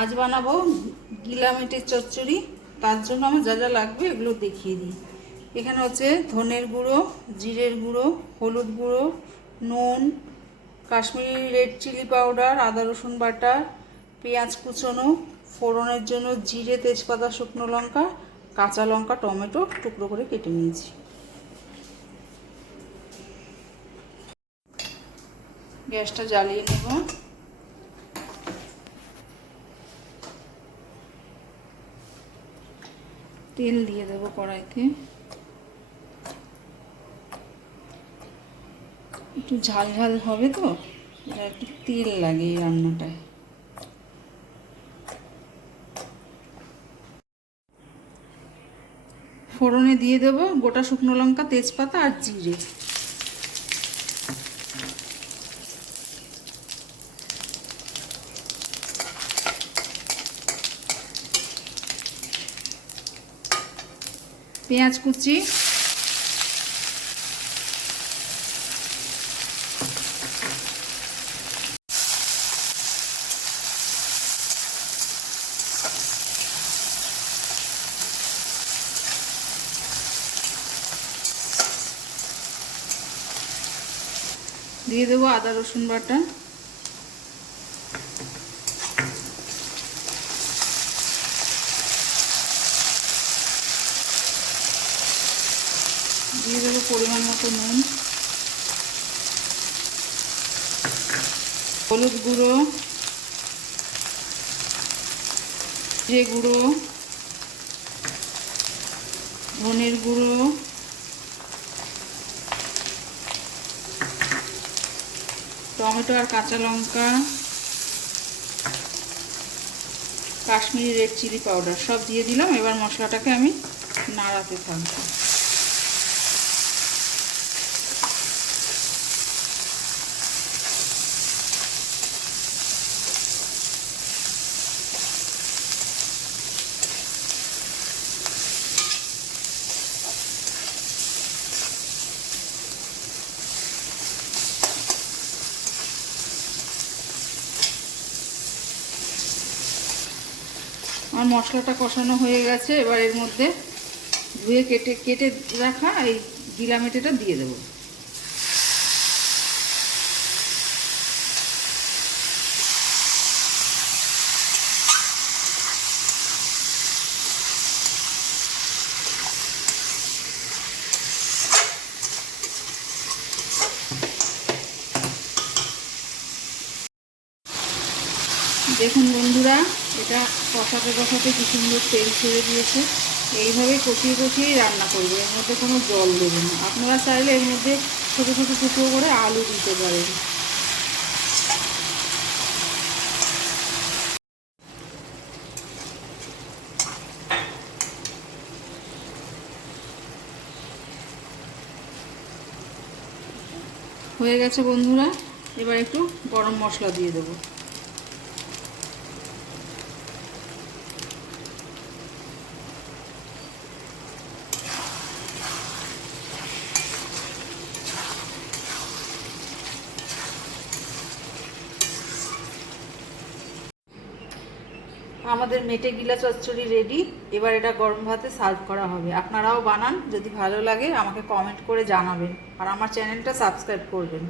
আজ বানাবো গিলা মেটের চচ্চড়ি। তার জন্য আমার যা যা লাগবে এগুলো দেখিয়ে দিই। এখানে হচ্ছে ধনের গুঁড়ো, জিরের গুঁড়ো, হলুদ গুঁড়ো, নুন, কাশ্মীরি রেড চিলি পাউডার, আদা রসুন বাটা, পেঁয়াজ কুচোনো, ফোড়নের জন্য জিরে, তেজপাতা, শুকনো লঙ্কা, কাঁচা লঙ্কা, টমেটো টুকরো করে কেটে নিয়েছি। গ্যাসটা জ্বালিয়ে নেব। তেল দিয়ে দেবো কড়াইতে। একটু ঝাল ঝাল হবে তো, একটু তেল লাগে এই রান্নাটায়। ফোড়নে দিয়ে দেবো গোটা শুকনো লঙ্কা, তেজপাতা আর জিরে। পেঁয়াজ কুচি, দিয়ে দেবো আদা রসুন বাটা, দিয়ে দেবো পরিমাণ মতো নুন, হলুদ গুঁড়ো, জিরে গুঁড়ো, ধনের গুঁড়ো, টমেটো আর কাঁচা লঙ্কা, কাশ্মীরি রেড চিলি পাউডার সব দিয়ে দিলাম। এবার মশলাটাকে আমি নাড়াতে থাকবো। আমার মশলাটা কষানো হয়ে গেছে। এবার এর মধ্যে ধুয়ে কেটে কেটে রাখা এই গিলা মেটেটা দিয়ে দেবো। দেখুন বন্ধুরা, এটা কষাতে কষাতে কি সুন্দর তেল ছেড়ে দিয়েছে। এইভাবে কষিয়ে কষিয়েই রান্না করবে, এর মধ্যে কোনো জল দেবে না। আপনারা চাইলে এর মধ্যে ছোটো ছোটো টুকরো করে আলু দিতে পারেন। হয়ে গেছে বন্ধুরা, এবার একটু গরম মশলা দিয়ে দেবো। আমাদের মেটে গিলা চচ্চড়ি রেডি। এবার এটা গরম ভাতে সার্ভ করা হবে। আপনারাও বানান, যদি ভালো লাগে আমাকে কমেন্ট করে জানাবেন আর আমার চ্যানেলটা সাবস্ক্রাইব করবেন।